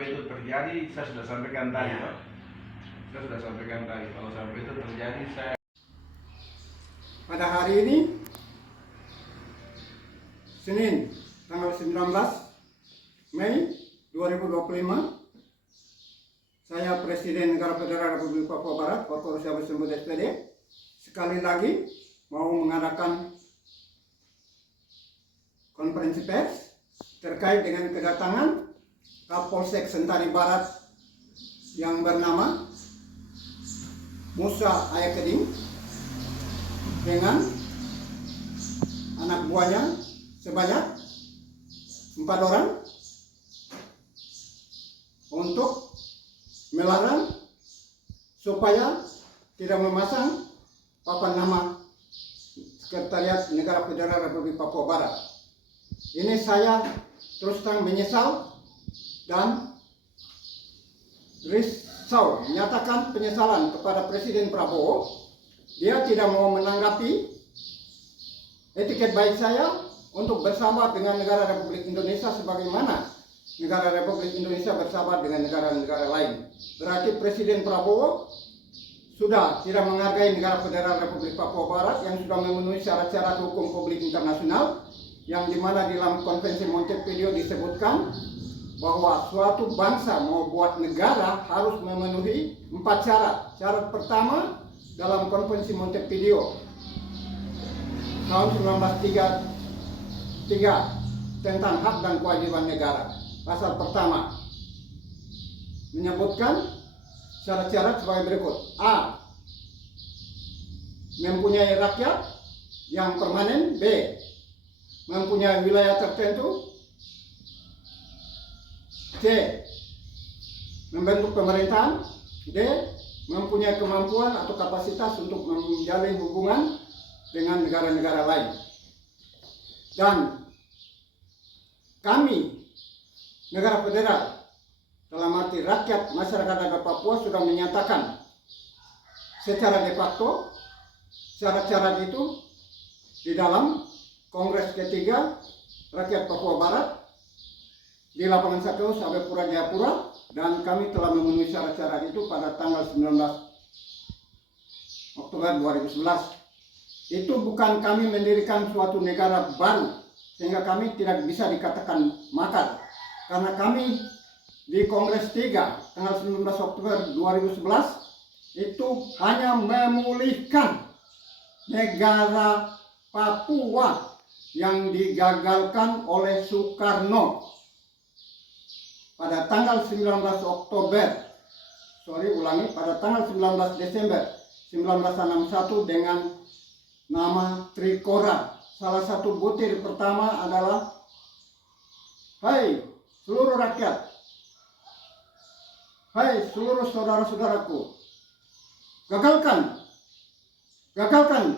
sampai itu terjadi, saya sudah sampaikan tadi, Pak. Saya sudah sampaikan tadi, kalau sampai itu terjadi saya. Pada hari ini, Senin, tanggal 19 Mei 2025, saya Presiden Negara Federal Republik Papua Barat, Dr. Rusiabus Sembut SPD, sekali lagi mau mengadakan konferensi pers terkait dengan kedatangan Kapolsek Sentani Barat yang bernama Musa Ayakeding dengan anak buahnya sebanyak 4 orang untuk melarang supaya tidak memasang papan nama Sekretariat Negara Federal Republik Papua Barat. Ini saya terus terang menyesal dan risau, menyatakan penyesalan kepada Presiden Prabowo. Dia tidak mau menanggapi etiket baik saya untuk bersahabat dengan negara Republik Indonesia sebagaimana negara Republik Indonesia bersahabat dengan negara-negara lain. Berarti Presiden Prabowo sudah tidak menghargai negara Federal Republik Papua Barat yang sudah memenuhi syarat-syarat hukum publik internasional, yang dimana di dalam Konvensi Montevideo disebutkan bahwa suatu bangsa mau buat negara harus memenuhi 4 syarat. Syarat pertama dalam Konvensi Montevideo tahun 1933 tentang hak dan kewajiban negara. Pasal pertama menyebutkan syarat-syarat sebagai berikut. A. Mempunyai rakyat yang permanen. B. Mempunyai wilayah tertentu. C. Membentuk pemerintahan. D. Mempunyai kemampuan atau kapasitas untuk menjalin hubungan dengan negara-negara lain. Dan kami, negara federal, dalam arti rakyat masyarakat adat Papua, sudah menyatakan secara de facto syarat-syarat itu di dalam Kongres ketiga Rakyat Papua Barat di lapangan Sakau Sabepura Jayapura, dan kami telah memenuhi syarat-syarat itu pada tanggal 19 Oktober 2011. Itu bukan kami mendirikan suatu negara baru sehingga kami tidak bisa dikatakan makar, karena kami di Kongres 3 tanggal 19 Oktober 2011 itu hanya memulihkan negara Papua yang digagalkan oleh Soekarno pada tanggal 19 Oktober, pada tanggal 19 Desember 1961 dengan nama Trikora. Salah satu butir pertama adalah, hai seluruh rakyat, hai seluruh saudara-saudaraku, gagalkan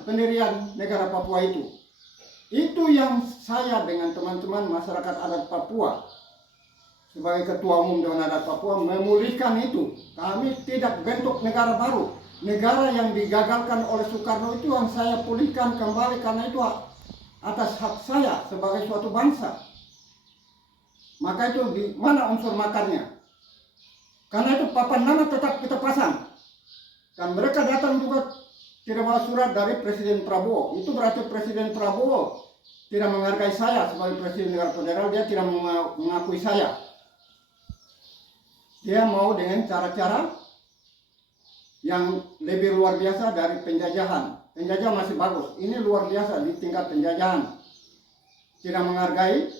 pendirian negara Papua itu. Itu yang saya dengan teman-teman masyarakat adat Papua sebagai ketua umum Dewan Adat Papua memulihkan itu. Kami tidak bentuk negara baru. Negara yang digagalkan oleh Soekarno itu yang saya pulihkan kembali, karena itu atas hak saya sebagai suatu bangsa. Maka itu di mana unsur makarnya? Karena itu papan nama tetap kita pasang. Dan mereka datang juga tidak bawa surat dari Presiden Prabowo. Itu berarti Presiden Prabowo tidak menghargai saya sebagai Presiden Negara Federal. Dia tidak mengakui saya. Dia mau dengan cara-cara yang lebih luar biasa dari penjajahan. Penjajah masih bagus. Ini luar biasa di tingkat penjajahan. Tidak menghargai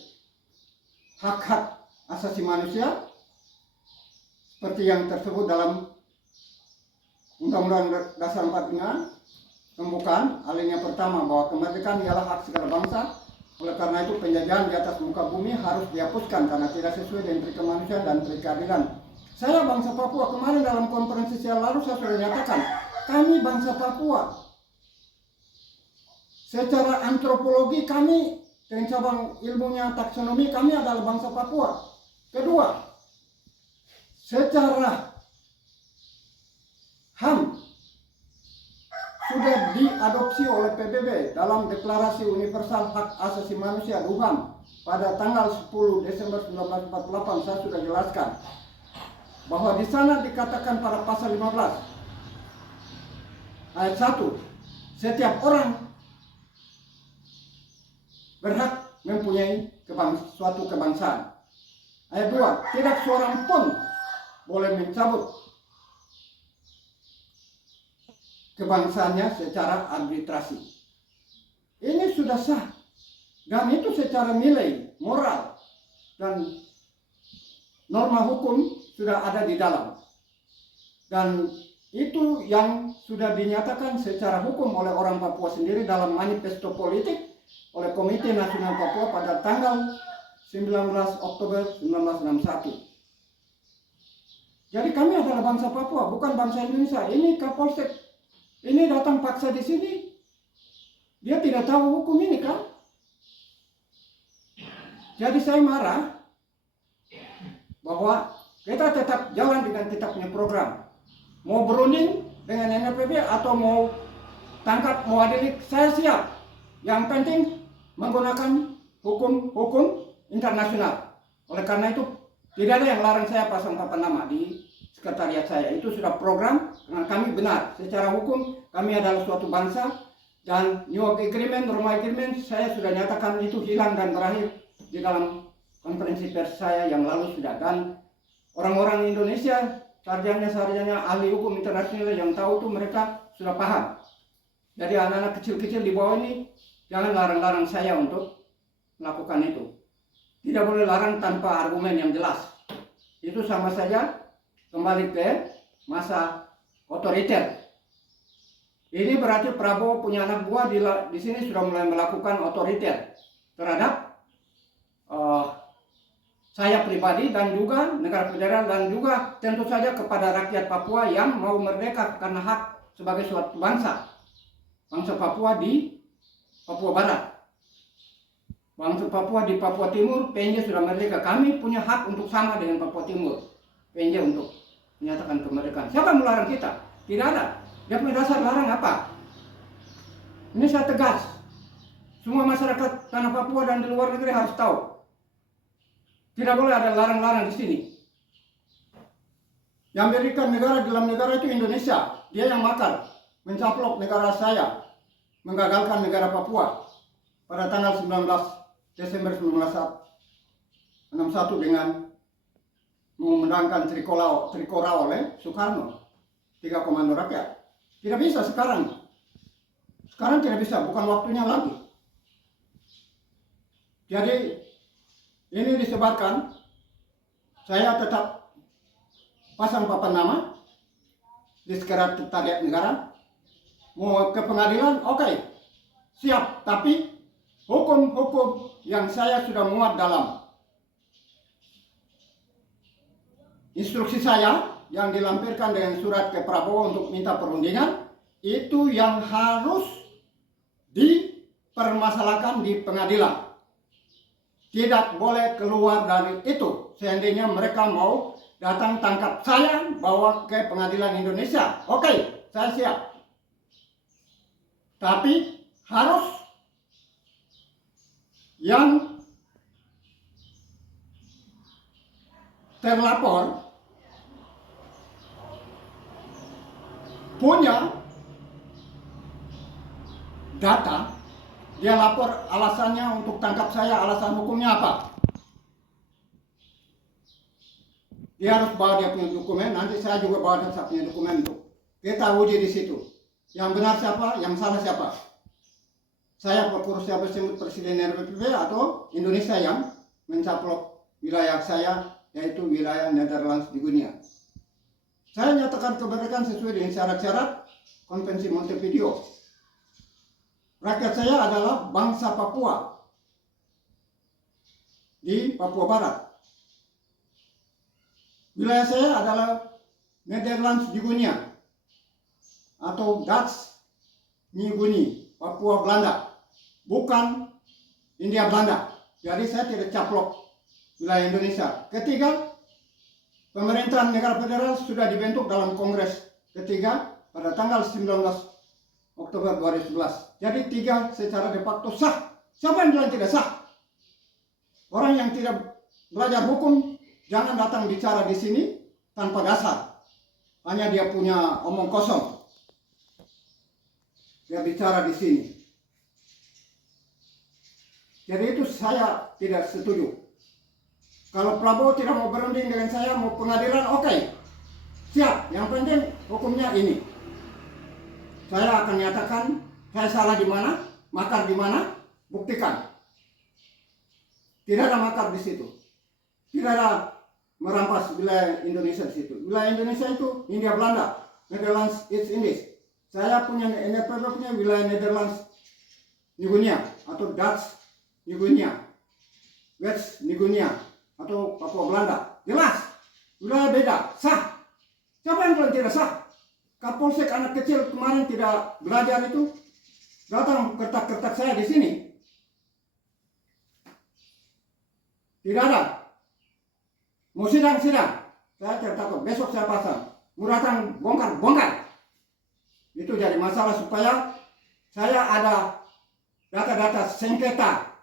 hak-hak asasi manusia seperti yang tersebut dalam Undang-Undang Dasar 45, pembukaan alinea pertama, bahwa kemerdekaan ialah hak segala bangsa. Oleh karena itu penjajahan di atas muka bumi harus dihapuskan karena tidak sesuai dengan pri kemanusiaan dan pri keadilan. Saya bangsa Papua, kemarin dalam konferensi saya lalu saya sudah nyatakan, kami bangsa Papua. Secara antropologi kami dengan cabang ilmunya taksonomi, kami adalah bangsa Papua. Kedua, secara HAM sudah diadopsi oleh PBB dalam Deklarasi Universal Hak Asasi Manusia (DUHAM) pada tanggal 10 Desember 1948. Saya sudah jelaskan bahwa di sana dikatakan pada pasal 15 ayat 1, setiap orang berhak mempunyai suatu kebangsaan. Ayat 2, tidak seorang pun boleh mencabut kebangsaannya secara arbitrasi. Ini sudah sah, dan itu secara nilai, moral, dan norma hukum sudah ada di dalam. Dan itu yang sudah dinyatakan secara hukum oleh orang Papua sendiri dalam manifesto politik oleh Komite Nasional Papua pada tanggal 19 Oktober 1961. Jadi kami adalah bangsa Papua, bukan bangsa Indonesia. Ini Kapolsek, ini datang paksa di sini. Dia tidak tahu hukum ini kan? Jadi saya marah bahwa kita tetap jalan dengan kita punya program. Mau berunding dengan NPB atau mau tangkap, mau adili, saya siap. Yang penting menggunakan hukum internasional. Oleh karena itu tidak ada yang larang saya pasang papan nama di sekretariat saya. Itu sudah program, karena kami benar. Secara hukum kami adalah suatu bangsa, dan New York Agreement, Roma Agreement, saya sudah nyatakan itu hilang dan berakhir di dalam konferensi pers saya yang lalu sudah. Dan orang-orang Indonesia, sarjana ahli hukum internasional yang tahu itu mereka sudah paham. Jadi anak-anak kecil-kecil di bawah ini jangan larang-larang saya untuk melakukan itu. Tidak boleh larang tanpa argumen yang jelas. Itu sama saja kembali ke masa otoriter. Ini berarti Prabowo punya anak buah di sini sudah mulai melakukan otoriter terhadap saya pribadi dan juga negara federal, dan juga tentu saja kepada rakyat Papua yang mau merdeka karena hak sebagai suatu bangsa. Bangsa Papua di Papua Barat, bangsa Papua di Papua Timur, PNJ sudah merdeka. Kami punya hak untuk sama dengan Papua Timur, PNJ untuk menyatakan kemerdekaan. Siapa yang melarang kita? Tidak ada. Dia punya dasar larang apa? Ini saya tegas. Semua masyarakat tanah Papua dan di luar negeri harus tahu. Tidak boleh ada larang-larang di sini. Yang memberikan negara dalam negara itu Indonesia. Dia yang makar, mencaplok negara saya, menggagalkan negara Papua pada tanggal 19 Desember 1961 dengan mengundangkan Trikora oleh Soekarno, 3 komando rakyat. Tidak bisa sekarang. Sekarang tidak bisa, bukan waktunya lagi. Jadi ini disebabkan saya tetap pasang papan nama di sekretariat negara. Mau ke pengadilan, oke, siap. Tapi hukum-hukum yang saya sudah muat dalam instruksi saya yang dilampirkan dengan surat ke Prabowo untuk minta perundingan, itu yang harus dipermasalahkan di pengadilan. Tidak boleh keluar dari itu. Seandainya mereka mau datang tangkap saya, bawa ke pengadilan Indonesia, oke, saya siap. Tapi harus yang terlapor punya data, dia lapor alasannya untuk tangkap saya, alasan hukumnya apa. Dia harus bawa dia punya dokumen, nanti saya juga bawa saya punya dokumen untuk kita uji di situ. Yang benar siapa, yang salah siapa. Saya Kursia Presiden RPPB atau Indonesia yang mencaplok wilayah saya, yaitu wilayah Netherlands di Guinea. Saya nyatakan kemerdekaan sesuai dengan syarat-syarat Konvensi Montevideo. Rakyat saya adalah bangsa Papua di Papua Barat. Wilayah saya adalah Netherlands di Guinea atau Dutch New Guinea, Papua Belanda, bukan India Belanda. Jadi saya tidak caplok wilayah Indonesia. Ketiga, pemerintahan negara federal sudah dibentuk dalam Kongres ketiga pada tanggal 19 Oktober 2011. Jadi 3 secara de facto sah. Siapa yang bilang tidak sah? Orang yang tidak belajar hukum jangan datang bicara di sini tanpa dasar. Hanya dia punya omong kosong. Dia bicara di sini. Jadi itu saya tidak setuju. Kalau Prabowo tidak mau berunding dengan saya, mau pengadilan, oke. Siap, yang penting hukumnya ini. Saya akan nyatakan saya salah di mana, makar di mana, buktikan. Tidak ada makar di situ. Tidak ada merampas wilayah Indonesia di situ. Wilayah Indonesia itu Hindia Belanda, Netherlands, East Indies. Saya punya NRPB punya wilayah Netherlands, New Guinea atau Dutch New Guinea, West New Guinea atau Papua Belanda. Jelas, wilayah beda, sah. Siapa yang bilang tidak sah? Kapolsek anak kecil kemarin tidak belajar itu datang kertak-kertak saya di sini. Tidak ada. Mau sidang-sidang. Saya tidak takut. Besok saya pasang. Mau datang bongkar. Itu jadi masalah supaya saya ada data-data sengketa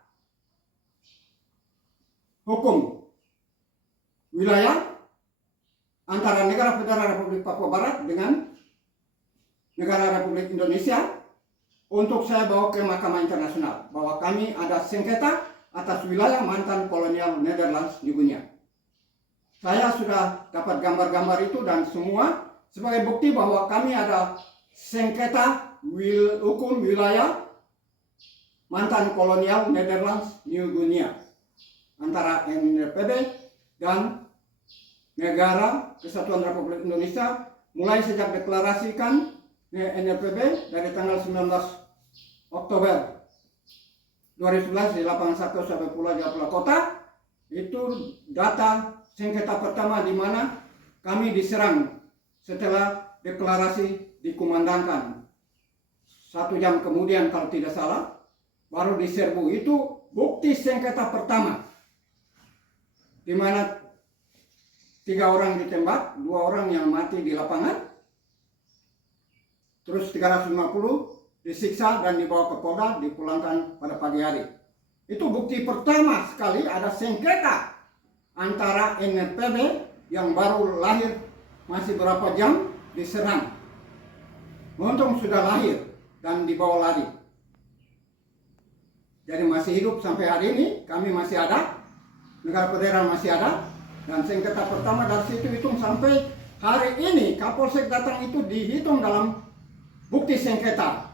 hukum wilayah antara Negara Federal Republik Papua Barat dengan Negara Republik Indonesia untuk saya bawa ke Mahkamah Internasional bahwa kami ada sengketa atas wilayah mantan kolonial Netherlands New Guinea. Saya sudah dapat gambar-gambar itu dan semua sebagai bukti bahwa kami ada sengketa hukum wilayah mantan kolonial Netherlands New Guinea antara NRPB dan Negara Kesatuan Republik Indonesia mulai sejak deklarasikan NRPB dari tanggal 19 Oktober 2011 di Lapangan Sako sampai Pulau Japula Kota. Itu data sengketa pertama di mana kami diserang setelah deklarasi dikumandangkan. 1 jam kemudian kalau tidak salah baru diserbu. Itu bukti sengketa pertama di mana 3 orang ditembak, 2 orang yang mati di lapangan, terus 350 disiksa dan dibawa ke Polda, dipulangkan pada pagi hari. Itu bukti pertama sekali ada sengketa antara NRPB yang baru lahir masih berapa jam diserang. Untung sudah lahir dan dibawa lari. Jadi masih hidup sampai hari ini, kami masih ada, negara federal masih ada, dan sengketa pertama dari situ hitung sampai hari ini Kapolsek datang itu dihitung dalam bukti sengketa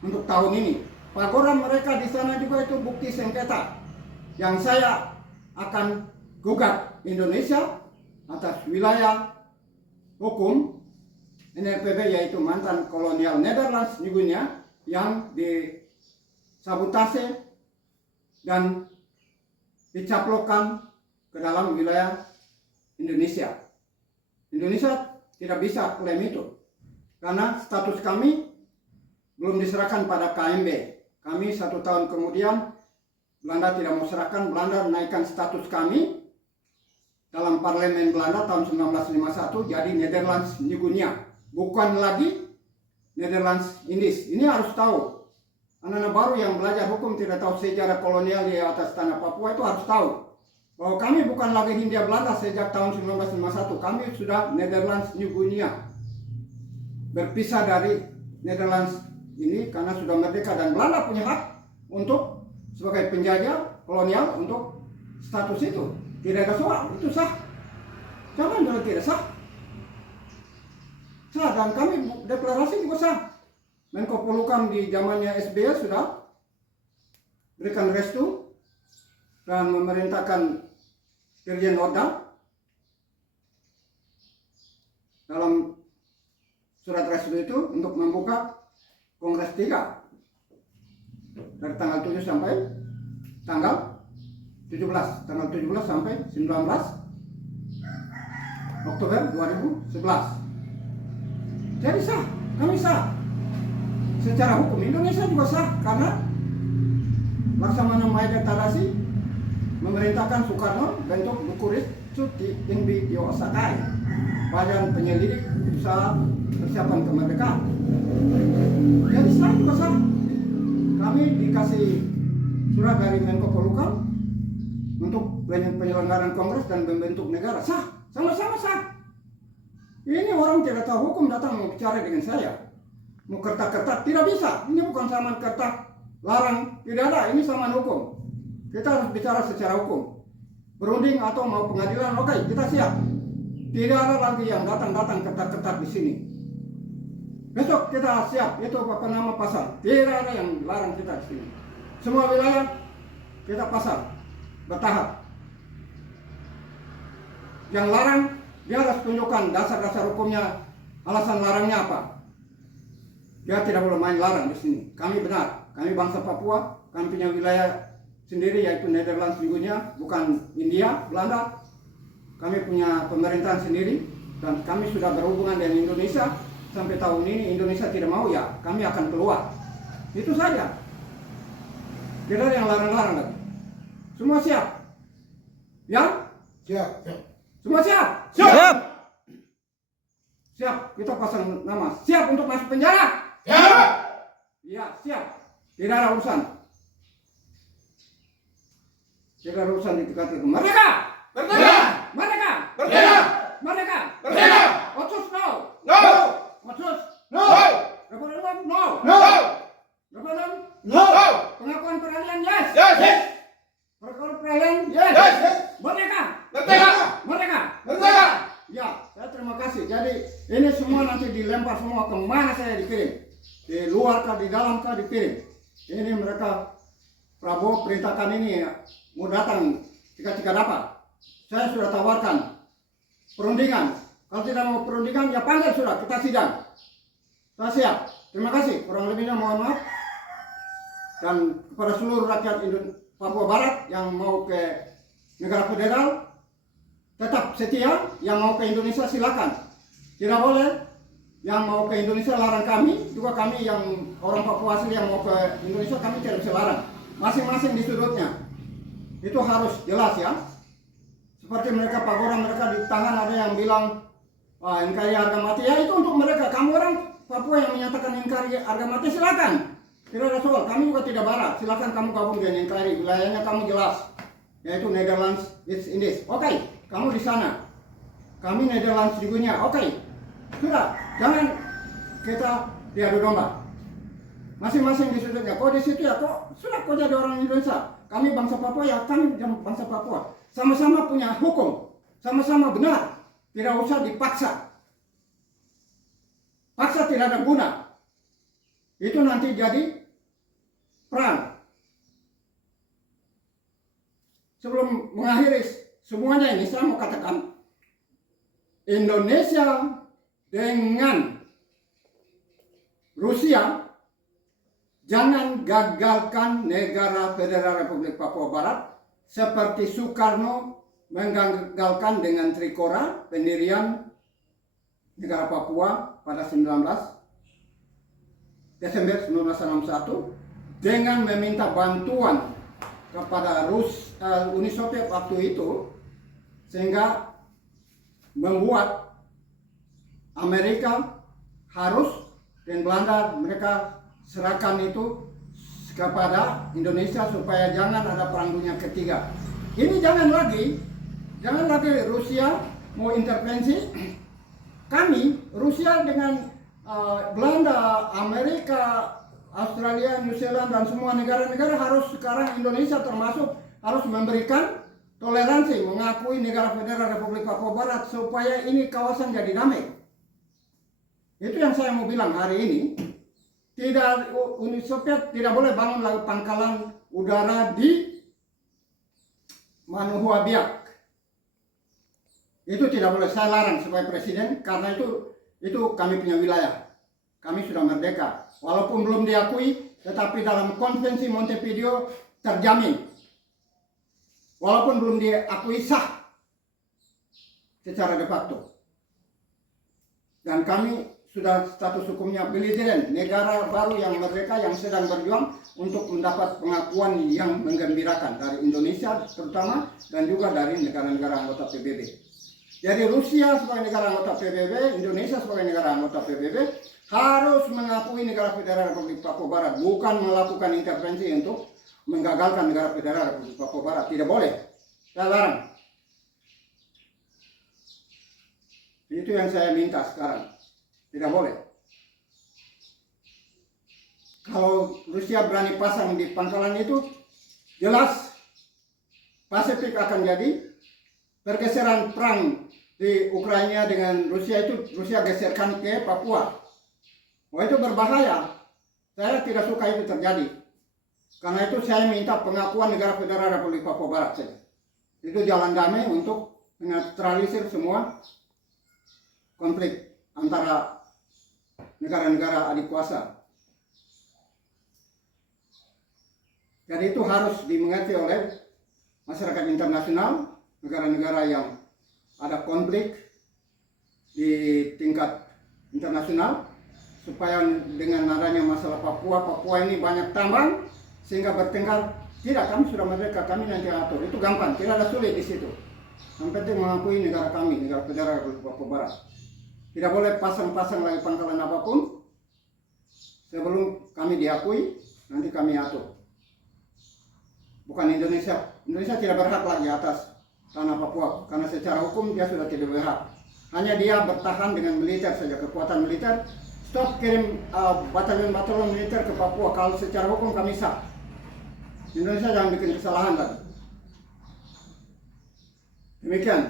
untuk tahun ini. Pagoda mereka di sana juga itu bukti sengketa yang saya akan gugat Indonesia atas wilayah hukum NRPB yaitu mantan kolonial Netherlands New Guinea yang disabotase dan dicaplokkan ke dalam wilayah Indonesia. Indonesia tidak bisa klaim itu karena status kami belum diserahkan pada KMB. Kami 1 tahun kemudian Belanda tidak mau serahkan, Belanda menaikkan status kami dalam parlemen Belanda tahun 1951 jadi Netherlands New Guinea, bukan lagi Netherlands Indies. Ini harus tahu. Anak-anak baru yang belajar hukum tidak tahu sejarah kolonial di atas tanah Papua itu harus tahu bahwa kami bukan lagi Hindia Belanda sejak tahun 1951. Kami sudah Netherlands New Guinea. Berpisah dari Netherlands ini karena sudah merdeka dan Belanda punya hak untuk sebagai penjajah kolonial untuk status itu. Tidak ada soal, itu sah. Jangan bilang tidak sah. Sah dan kami deklarasi juga sah. Menko Polhukam di zamannya SBY sudah berikan restu dan memerintahkan Dirjen Oda dalam surat restu itu untuk membuka Kongres 3 dari tanggal 7 sampai tanggal 17, tanggal 17 sampai 19 Oktober 2011. Jadi sah, kami sah. Secara hukum Indonesia juga sah karena Laksamana Maeda Tadasi memerintahkan Soekarno bentuk Bukuris Cuti Inbi Yosakai, Badan Penyelidik Usaha Persiapan Kemerdekaan. Jadi sah juga sah. Kami dikasih surat dari Menko Polhukam untuk penyelenggaraan kongres dan membentuk negara, sah, sama-sama sah. Ini orang tidak tahu hukum datang mau bicara dengan saya. Mau kertas-kertas, tidak bisa. Ini bukan saman kertas larang, tidak ada. Ini saman hukum. Kita harus bicara secara hukum. Berunding atau mau pengadilan, oke, kita siap. Tidak ada lagi yang datang-datang kertas-kertas di sini. Besok kita siap, itu apa nama pasar. Tidak ada yang larang kita di sini. Semua wilayah kita pasar bertahap. Yang larang, dia harus tunjukkan dasar-dasar hukumnya, alasan larangnya apa. Dia tidak boleh main larang di sini. Kami benar, kami bangsa Papua, kami punya wilayah sendiri yaitu Nederland sesungguhnya, bukan India, Belanda. Kami punya pemerintahan sendiri dan kami sudah berhubungan dengan Indonesia. Sampai tahun ini Indonesia tidak mau, ya kami akan keluar. Itu saja. Tidak ada yang larang-larang lagi. Semua siap? Ya? Siap. Semua siap? Siap. Siap, kita pasang nama. Siap untuk masuk penjara? Siap. Iya, siap. Tidak ada urusan. Tidak ada urusan di tingkat itu. Merdeka! Merdeka. Merdeka! Merdeka. Merdeka! Merdeka. Otsus no! No. Otsus! No. Referendum no! No. Referendum? No. Pengakuan peralihan yes! Yes. Pengakuan peralihan yes! Yes. Merdeka! Merdeka. Merdeka! Merdeka. Ya, saya terima kasih. Jadi ini semua nanti dilempar semua kemana saya dikirim. Di luar kah, di dalam kah dikirim. Ini mereka Prabowo perintahkan ini ya, mau datang jika dapat. Saya sudah tawarkan perundingan. Kalau tidak mau perundingan, ya panggil sudah, kita sidang. Saya siap. Terima kasih. Kurang lebihnya mohon maaf. Dan kepada seluruh rakyat Papua Barat yang mau ke negara federal, tetap setia. Yang mau ke Indonesia silakan. Tidak boleh. Yang mau ke Indonesia larang kami. Juga kami yang orang Papua asli yang mau ke Indonesia, kami tidak bisa larang. Masing-masing di sudutnya. Itu harus jelas ya. Seperti mereka Pagora, mereka di tangan ada yang bilang NKRI harga mati. Ya itu untuk mereka. Kamu orang Papua yang menyatakan NKRI harga mati, silakan. Tidak ada soal. Kami juga tidak barat. Silakan kamu gabung dengan NKRI. Wilayahnya kamu jelas. Yaitu Netherlands, East Indies. Oke, kamu di sana. Kami Netherlands juga. Oke. Sudah. Jangan kita diadu domba. Masing-masing di sudutnya. Kau di situ ya, kok sudah kau jadi orang Indonesia. Kami bangsa Papua ya, kami bangsa Papua. Sama-sama punya hukum, sama-sama benar. Tidak usah dipaksa. Paksa tidak ada guna. Itu nanti jadi perang. Sebelum mengakhiri semuanya ini, saya mau katakan Indonesia dengan Rusia jangan gagalkan negara Federal Republik Papua Barat seperti Soekarno menggagalkan dengan Trikora pendirian negara Papua pada 19 Desember 1961 dengan meminta bantuan kepada Uni Soviet waktu itu, sehingga membuat Amerika harus dan Belanda mereka serahkan itu kepada Indonesia supaya jangan ada perang dunia ketiga. Ini jangan lagi Rusia mau intervensi. Kami Rusia dengan Belanda, Amerika, Australia, New Zealand dan semua negara-negara harus sekarang Indonesia termasuk harus memberikan toleransi, mengakui negara Federal Republik Papua Barat supaya ini kawasan jadi damai. Itu yang saya mau bilang hari ini. Tidak, Uni Soviet tidak boleh bangun lagi pangkalan udara di Manuhua Biak. Itu tidak boleh, saya larang sebagai presiden karena itu kami punya wilayah. Kami sudah merdeka. Walaupun belum diakui, tetapi dalam konvensi Montevideo terjamin. Walaupun belum diakui sah secara de facto. Dan kami sudah status hukumnya belligerent, negara baru yang merdeka yang sedang berjuang untuk mendapat pengakuan yang menggembirakan dari Indonesia terutama dan juga dari negara-negara anggota PBB. Jadi Rusia sebagai negara anggota PBB, Indonesia sebagai negara anggota PBB harus mengakui negara Federal Republik Papua Barat, bukan melakukan intervensi untuk menggagalkan negara Federal Republik Papua Barat. Tidak boleh. Saya larang. Itu yang saya minta sekarang. Tidak boleh. Kalau Rusia berani pasang di pangkalan itu, jelas Pasifik akan jadi pergeseran perang di Ukraina dengan Rusia itu, Rusia geserkan ke Papua. Wah, itu berbahaya. Saya tidak suka itu terjadi. Karena itu saya minta pengakuan negara federal Republik Papua Barat saja. Itu jalan damai untuk menetralisir semua konflik antara negara-negara adik kuasa. Jadi itu harus dimengerti oleh masyarakat internasional, negara-negara yang ada konflik di tingkat internasional, supaya dengan adanya masalah Papua ini banyak tambang sehingga bertengkar. Tidak, kami sudah merdeka, kami nanti atur. Itu gampang, tidak ada sulit di situ. Yang penting mengakui negara kami, negara federal Republik Papua Barat. Tidak boleh pasang-pasang lagi pangkalan apapun sebelum kami diakui, nanti kami atur. Bukan Indonesia. Indonesia tidak berhak lagi atas tanah Papua, karena secara hukum dia sudah tidak berhak. Hanya dia bertahan dengan militer saja, kekuatan militer. Stop kirim batalion-batalion militer ke Papua. Kalau secara hukum kami sah. Indonesia jangan bikin kesalahan lagi. Demikian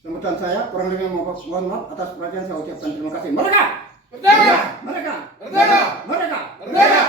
sambutan saya. Kurang lebih mohon maaf atas perhatian, saya ucapkan terima kasih. Merdeka! Merdeka! Merdeka! Merdeka! Merdeka! Merdeka!